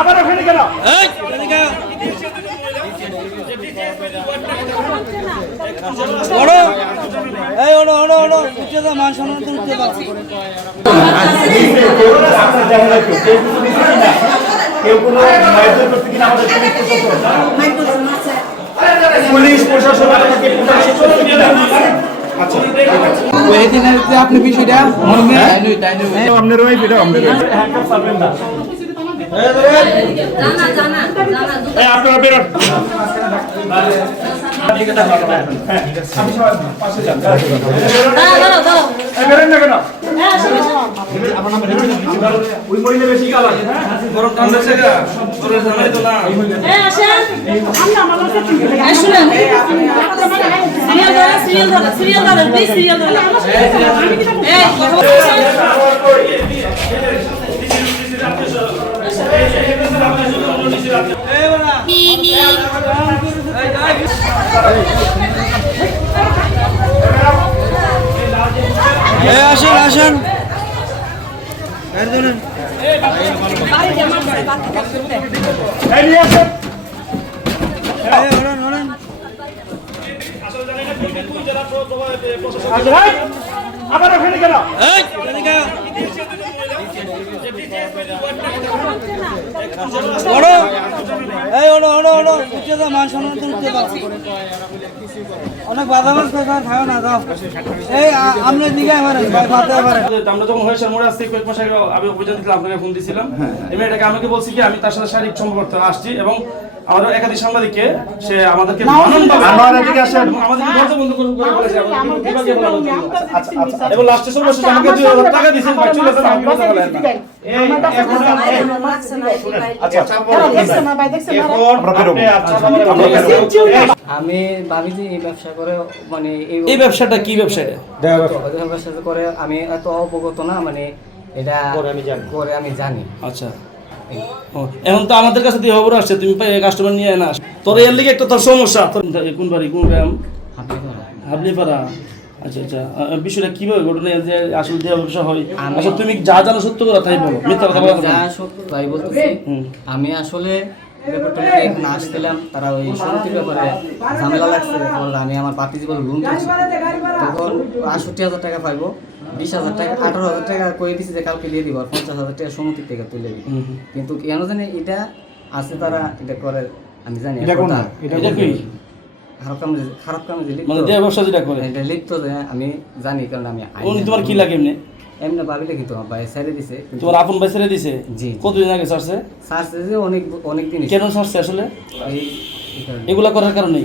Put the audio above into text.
আবার ওখানে গেল মান সম্মান উঠতে পারছি পুলিশ প্রশাসন আপনি বিষয়টা আপনার আপনারা বেরোন বেরোন না কেন ওই মহিলা বেশি কালার গরম ঠান্ডা থেকে জানাই তো না আসেন আসেন আবার ওখানে গেল মান সম্মান উঠতে পারছি অনেক বাধা মাছ থাকো না যাও এই আমরা দিকে আমরা যখন হয়েছে মোড়ে আসছি কয়েক মাস আগে আমি অভিযান দিলাম আপনাকে ফোন দিয়েছিলাম এই মেয়েটাকে আমাকে বলছি কি আমি তার সাথে শারীরিক সম্পর্ক আসছি এবং আমাদের একাধিক সাংবাদিককে সে আমাদেরকে আমাদেরকে বন্ধ করে বলেছে এবং লাস্টে সর্বশেষ আমাকে 2000 টাকা দিয়েছেন ভাই চলে যান আমি কথা বলেন না আমি ভাবি যে এই ব্যবসা করে মানে এই ব্যবসাটা কি ব্যবসা ব্যবসা করে আমি এত অবগত না মানে এটা করে আমি জানি আচ্ছা এখন তো আমাদের কাছে দিয়ে খবর আসছে তুমি কাস্টমার নিয়ে না তোর এর লিগে একটা তোর সমস্যা কোন বাড়ি কোন গ্রাম হাবলিপাড়া আচ্ছা আচ্ছা বিষয়টা কিভাবে ঘটনা যে আসলে দেওয়া ব্যবসা হয় আসলে তুমি যা জানো সত্য কথা তাই বলো মিথ্যা কথা বলো যা সত্য তাই বলতেছি আমি আসলে ব্যাপারটা এখানে আসছিলাম তারা ওই সমিতির ব্যাপারে ঝামেলা লাগছে আমি আমার পার্টি জীবন লোন করছি তখন ৬৮,০০০ টাকা পাইবো ২০,০০০ টাকা ১৮,০০০ টাকা করে দিচ্ছি যে কালকে দিয়ে দিব আর ৫০,০০০ টাকা সমিতির থেকে তুলে দিই কিন্তু কেন জানি এটা আছে তারা এটা করে আমি জানি খারাপ কামে যে মানে যে ব্যবসা যেটা করে এটা লিপ্ত আমি জানি কারণ আমি তোমার কি লাগে এমনি এমনি ভাবিলে কিন্তু ভাই ছেড়ে দিছে তোমার আপন ভাই ছেড়ে দিছে জি কতদিন আগে ছাড়ছে যে অনেক দিন কেন ছাড়ছে আসলে এই এগুলা করার কারণে